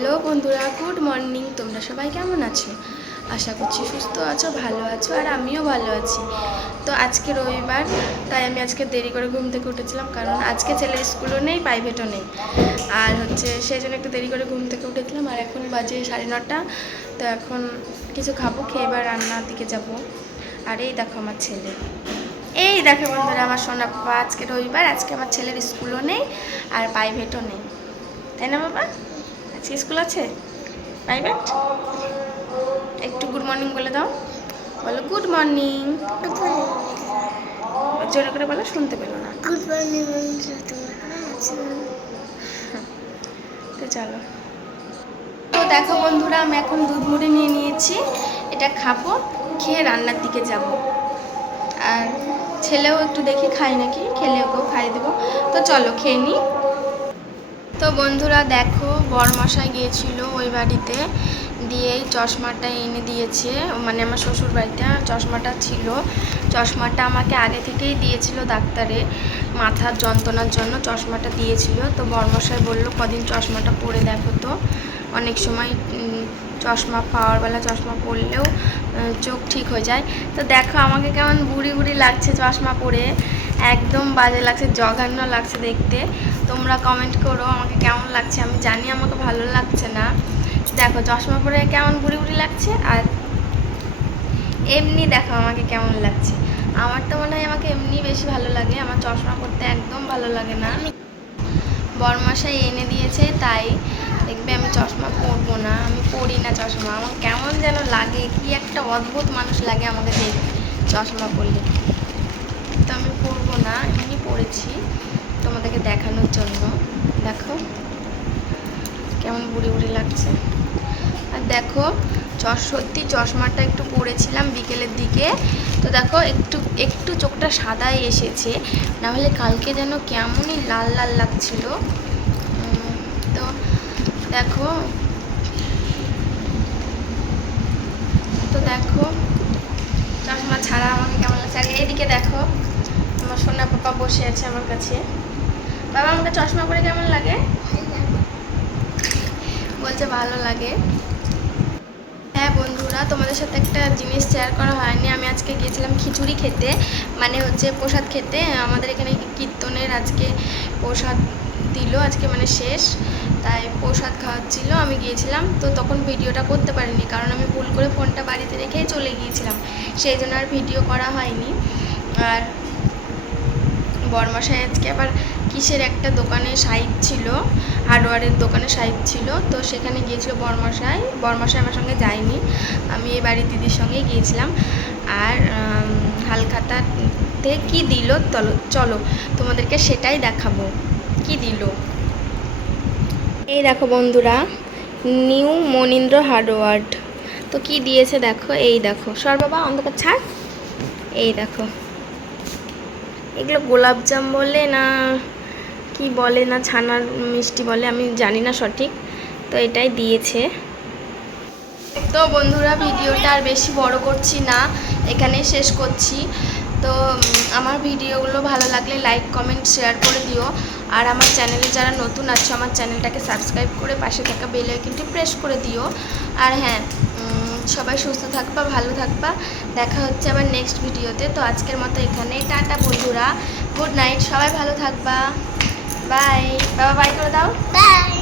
Hello বন্ধুরা, good morning. তোমরা সবাই কেমন আছো? আশা করছি সুস্থ আছো, ভালো আছো, আর আমিও ভালো আছি। তো আজকে রবিবার, তাই আমি আজকে দেরি করে ঘুম থেকে উঠেছিলাম কারণ আজকে ছেলের স্কুলও নেই প্রাইভেটও নেই। আর হচ্ছে সেই জন্য একটু দেরি করে ঘুম থেকে উঠেছিলাম, আর এখন বাজে সাড়ে নটা। তো এখন কিছু খাব, খেয়ে এবার রান্নার দিকে যাব। আর এই দেখো আমার ছেলে। এই দেখো বন্ধুরা আমার সোনা আজকে রবিবার, আজকে আমার ছেলের স্কুলও নেই, আর প্রাইভেটও নেই। তাই না বাবা আজকে স্কুল আছে? প্রাইভেট একটু গুড মর্নিং বলে দাও। বলো গুড মর্নিং জোরে করে বলো শুনতে পেল না। গুড মর্নিং তো চলো। তো দেখো বন্ধুরা আমি এখন দুধ মুড়ি নিয়ে নিয়েছি। এটা খাব খেয়ে রান্নার দিকে যাব। আর ছেলেও একটু দেখি খাই নাকি খেলে ওকেও খাই দেবো। তো চলো খেয়ে নিই তো বন্ধুরা দেখো বরমশাই গিয়েছিল ওই বাড়িতে দিয়ে চশমাটা এনে দিয়েছে। মানে আমার শ্বশুর বাড়িতে চশমাটা ছিল। চশমাটা আমাকে আগে থেকেই দিয়েছিল ডাক্তারে। মাথার যন্ত্রণার জন্য চশমাটা দিয়েছিল। তো বরমশাই বলল, কদিন চশমাটা পরে দেখো তো। অনেক সময় চশমা পাওয়ার বেলা চশমা পরলেও চোখ ঠিক হয়ে যায়। তো দেখো, আমাকে কেমন বুড়ি বুড়ি লাগছে চশমা পরে। একদম বাজে লাগছে, জঘন্য লাগছে দেখতে। তোমরা কমেন্ট করো আমাকে কেমন লাগছে, আমি জানি আমাকে ভালো লাগছে না। দেখো, চশমা পরে কেমন বুড়ি বুড়ি লাগছে, আর এমনি দেখো আমাকে কেমন লাগছে। আমার তো মনে হয় আমাকে এমনি বেশি ভালো লাগে, আমার চশমা পরতে একদম ভালো লাগে না। বরমাসাই এনে দিয়েছে, তাই দেখবে আমি চশমা পরবো না, আমি পরি না চশমা। আমার কেমন যেন লাগে, কি একটা অদ্ভুত মানুষ লাগে আমাকে দেখতে, চশমা পরলে তো আমি পরবো না এমনি পরেছি তোমাদেরকে দেখানোর জন্য। দেখো, কেমন বুড়ি বুড়ি লাগছে। আর দেখো, চশ, সত্যি চশমাটা একটু পরেছিলাম বিকেলের দিকে। তো দেখো, একটু একটু চোখটা সাদাই এসেছে। না হলে কালকে যেন কেমনই লাল লাল লাগছিল। তো দেখো তো দেখো, চশমা ছাড়া আমাকে কেমন লাগছে? আর এইদিকে দেখো, আমার সোনা পাপা বসে আছে আমার কাছে। বাবা আমাকে চশমা পরে কেমন লাগে? বলছে ভালো লাগে। হ্যাঁ বন্ধুরা, তোমাদের সাথে একটা জিনিস শেয়ার করা হয়নি। আমি আজকে গিয়েছিলাম খিচুড়ি খেতে মানে হচ্ছে প্রসাদ খেতে। আমাদের এখানে কীর্তনের আজকে প্রসাদ দিল, আজকে মানে শেষ। তাই প্রসাদ খাওয়াচ্ছিল, আমি গিয়েছিলাম। তো তখন ভিডিওটা করতে পারিনি, কারণ আমি ভুল করে ফোনটা বাড়িতে রেখেই চলে গিয়েছিলাম। সেই জন্য আর ভিডিও করা হয়নি। আর বর্মশাই আজকে আবার কিসের একটা দোকানে সাইড ছিল, হার্ডওয়ারের দোকানে সাইড ছিল, তো সেখানে গিয়েছিল বর্মশাই। বর্মশাই আমার সঙ্গে যায়নি, আমি এই বাড়ির দিদির সঙ্গেই গিয়েছিলাম। আর হালখাতাতে কি দিল? চলো চলো, তোমাদেরকে সেটাই দেখাবো। কি দিল? এই দেখো বন্ধুরা, নিউ মনীন্দ্র হার্ডওয়ার্ড। তো কি দিয়েছে দেখো? এই দেখো, সর বাবা, অন্ধকার ছাড়। এই দেখো। এগুলো গোলাপজাম বলে না? কি বলে না ছানার মিষ্টি বলে আমি জানি না সঠিক। তো এটাই দিয়েছে। তো বন্ধুরা, ভিডিওটা আর বেশি বড় করছি না, এখানেই শেষ করছি। তো আমার ভিডিওগুলো ভালো লাগলে লাইক, কমেন্ট, শেয়ার করে দিও। আর আমার চ্যানেলে যারা নতুন আছো, আমার চ্যানেলটাকে সাবস্ক্রাইব করে পাশে থাকা বেল আইকনটি প্রেস করে দিও। আর হ্যাঁ সবাই সুস্থ থাকবা, ভালো থাকবা। দেখা হচ্ছে আবার নেক্সট ভিডিওতে। তো আজকের মতো এখানে টাটা বন্ধুরা। গুড নাইট সবাই ভালো থাকবা। বাই বাবা বাই করে দাও বাই